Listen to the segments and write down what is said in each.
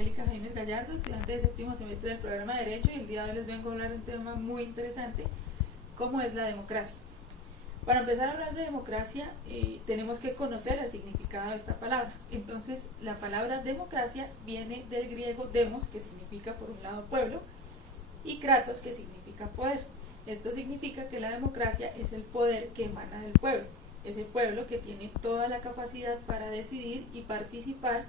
Angélica Jaimes Gallardo, estudiante de séptimo semestre del programa de Derecho, y el día de hoy les vengo a hablar de un tema muy interesante, como es la democracia. Para empezar a hablar de democracia, tenemos que conocer el significado de esta palabra. Entonces, la palabra democracia viene del griego demos, que significa por un lado pueblo, y kratos, que significa poder. Esto significa que la democracia es el poder que emana del pueblo, ese pueblo que tiene toda la capacidad para decidir y participar,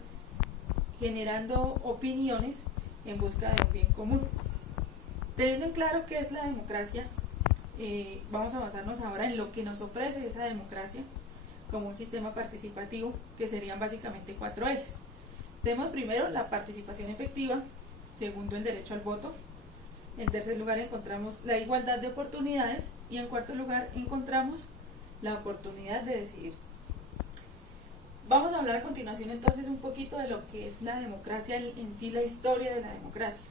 generando opiniones en busca de un bien común. Teniendo en claro qué es la democracia, vamos a basarnos ahora en lo que nos ofrece esa democracia como un sistema participativo, que serían básicamente 4 ejes. Tenemos primero la participación efectiva, segundo el derecho al voto, en tercer lugar encontramos la igualdad de oportunidades y en cuarto lugar encontramos la oportunidad de decidir. Vamos a hablar a continuación entonces un poquito de lo que es la democracia en sí, la historia de la democracia.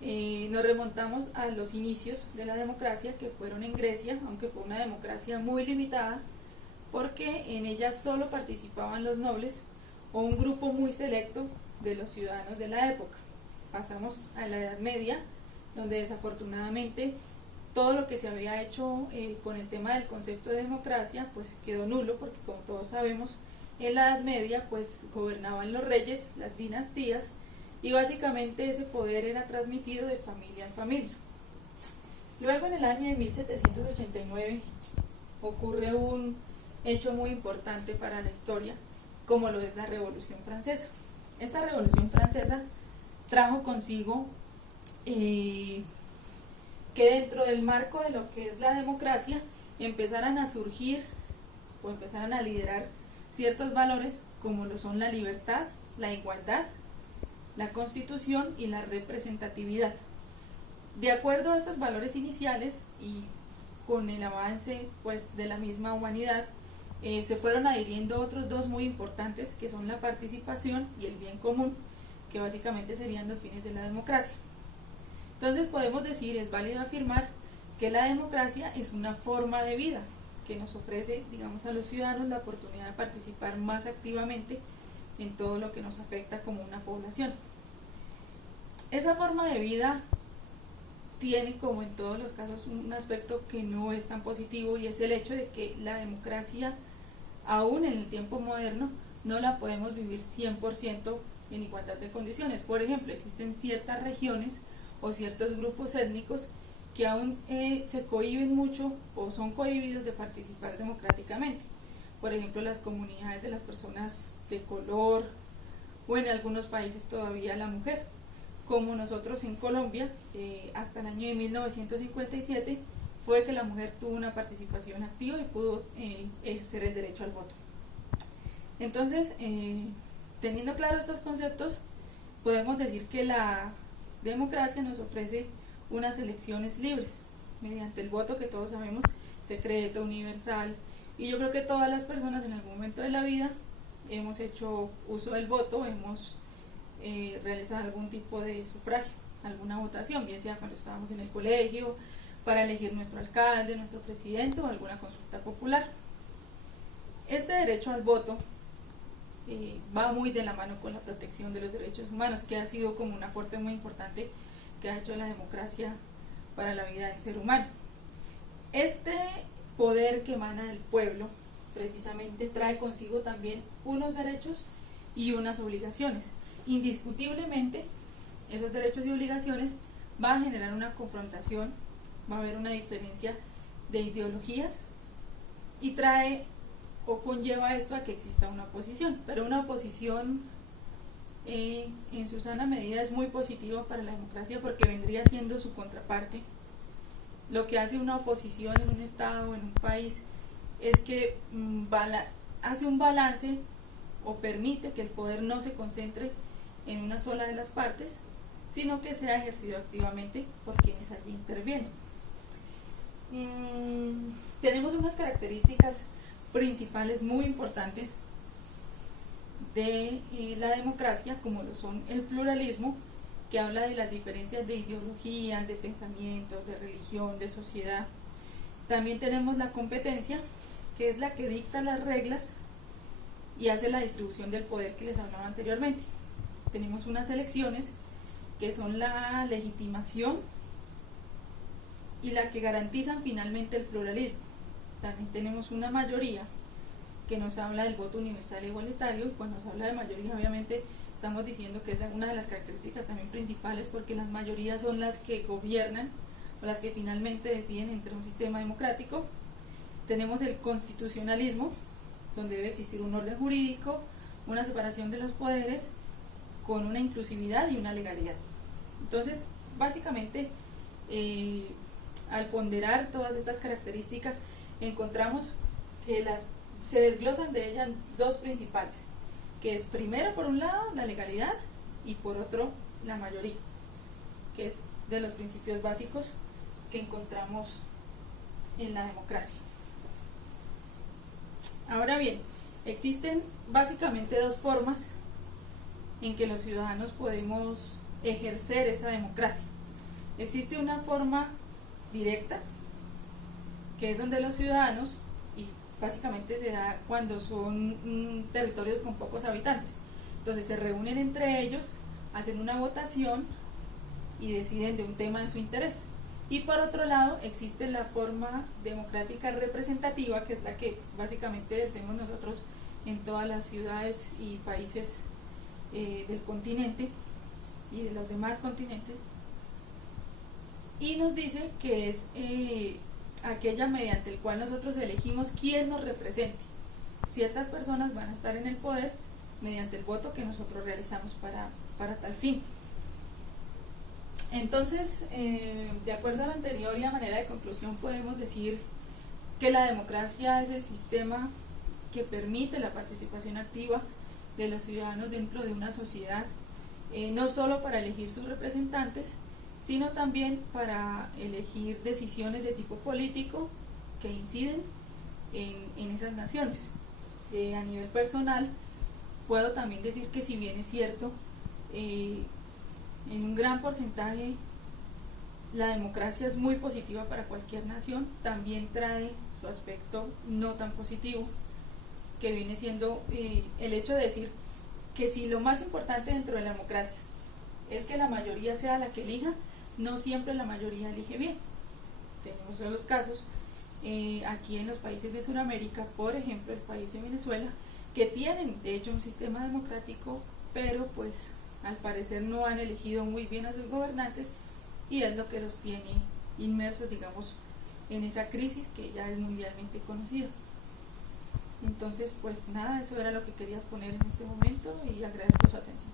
Nos remontamos a los inicios de la democracia, que fueron en Grecia, aunque fue una democracia muy limitada, porque en ella solo participaban los nobles o un grupo muy selecto de los ciudadanos de la época. Pasamos a la Edad Media, donde desafortunadamente todo lo que se había hecho con el tema del concepto de democracia pues quedó nulo, porque como todos sabemos, en la Edad Media pues gobernaban los reyes, las dinastías, y básicamente ese poder era transmitido de familia en familia. Luego, en el año de 1789 ocurre un hecho muy importante para la historia, como lo es la Revolución Francesa. Esta Revolución Francesa trajo consigo que dentro del marco de lo que es la democracia empezaran a surgir o empezaran a liderar ciertos valores, como lo son la libertad, la igualdad, la constitución y la representatividad. De acuerdo a estos valores iniciales y con el avance pues de la misma humanidad, se fueron adhiriendo otros dos muy importantes, que son la participación y el bien común, que básicamente serían los fines de la democracia. Entonces podemos decir, es válido afirmar que la democracia es una forma de vida que nos ofrece, digamos, a los ciudadanos la oportunidad de participar más activamente en todo lo que nos afecta como una población. Esa forma de vida tiene, como en todos los casos, un aspecto que no es tan positivo, y es el hecho de que la democracia, aún en el tiempo moderno, no la podemos vivir 100% en igualdad de condiciones. Por ejemplo, existen ciertas regiones o ciertos grupos étnicos que aún se cohíben mucho o son cohibidos de participar democráticamente. Por ejemplo, las comunidades de las personas de color, o en algunos países todavía la mujer, como nosotros en Colombia, hasta el año de 1957 fue que la mujer tuvo una participación activa y pudo ejercer el derecho al voto. Entonces, teniendo claro estos conceptos, podemos decir que la democracia nos ofrece unas elecciones libres mediante el voto, que todos sabemos, secreto, universal, y yo creo que todas las personas en algún momento de la vida hemos hecho uso del voto, hemos realizado algún tipo de sufragio, alguna votación, bien sea cuando estábamos en el colegio para elegir nuestro alcalde, nuestro presidente, o alguna consulta popular. Este derecho al voto va muy de la mano con la protección de los derechos humanos, que ha sido como un aporte muy importante que ha hecho la democracia para la vida del ser humano. Este poder que emana del pueblo precisamente trae consigo también unos derechos y unas obligaciones. Indiscutiblemente, esos derechos y obligaciones van a generar una confrontación, va a haber una diferencia de ideologías, y trae o conlleva esto a que exista una oposición, pero una oposición en su sana medida es muy positiva para la democracia, porque vendría siendo su contraparte. Lo que hace una oposición en un estado o en un país es que hace un balance o permite que el poder no se concentre en una sola de las partes, sino que sea ejercido activamente por quienes allí intervienen. Tenemos unas características principales muy importantes de la democracia, como lo son el pluralismo, que habla de las diferencias de ideologías, de pensamientos, de religión, de sociedad. También tenemos la competencia, que es la que dicta las reglas y hace la distribución del poder que les hablaba anteriormente. tenemos unas elecciones que son la legitimación y la que garantizan finalmente el pluralismo. También tenemos una mayoría que nos habla del voto universal e igualitario, y cuando nos habla de mayoría obviamente estamos diciendo que es una de las características también principales, porque las mayorías son las que gobiernan o las que finalmente deciden entre un sistema democrático. Tenemos el constitucionalismo, donde debe existir un orden jurídico, una separación de los poderes, con una inclusividad y una legalidad. Entonces, básicamente, al ponderar todas estas características, encontramos que se desglosan de ellas dos principales, que es primero por un lado la legalidad y por otro la mayoría, que es de los principios básicos que encontramos en la democracia. Ahora bien, existen básicamente dos formas en que los ciudadanos podemos ejercer esa democracia. Existe una forma directa, que es donde los ciudadanos, y básicamente se da cuando son territorios con pocos habitantes, entonces se reúnen entre ellos, hacen una votación y deciden de un tema de su interés. Y por otro lado existe la forma democrática representativa, que es la que básicamente ejercemos nosotros en todas las ciudades y países del continente y de los demás continentes, y nos dice que es aquella mediante el cual nosotros elegimos quién nos represente. Ciertas personas van a estar en el poder mediante el voto que nosotros realizamos para tal fin. Entonces, de acuerdo a lo anterior y a manera de conclusión, podemos decir que la democracia es el sistema que permite la participación activa de los ciudadanos dentro de una sociedad, no solo para elegir sus representantes, sino también para elegir decisiones de tipo político que inciden en esas naciones. A nivel personal, puedo también decir que, si bien es cierto, en un gran porcentaje la democracia es muy positiva para cualquier nación, también trae su aspecto no tan positivo, que viene siendo el hecho de decir que si lo más importante dentro de la democracia es que la mayoría sea la que elija, no siempre la mayoría elige bien. Tenemos los casos aquí en los países de Sudamérica, por ejemplo el país de Venezuela, que tienen de hecho un sistema democrático, pero pues al parecer no han elegido muy bien a sus gobernantes, y es lo que los tiene inmersos, digamos, en esa crisis que ya es mundialmente conocida. Entonces, pues nada, eso era lo que quería exponer en este momento, y agradezco su atención.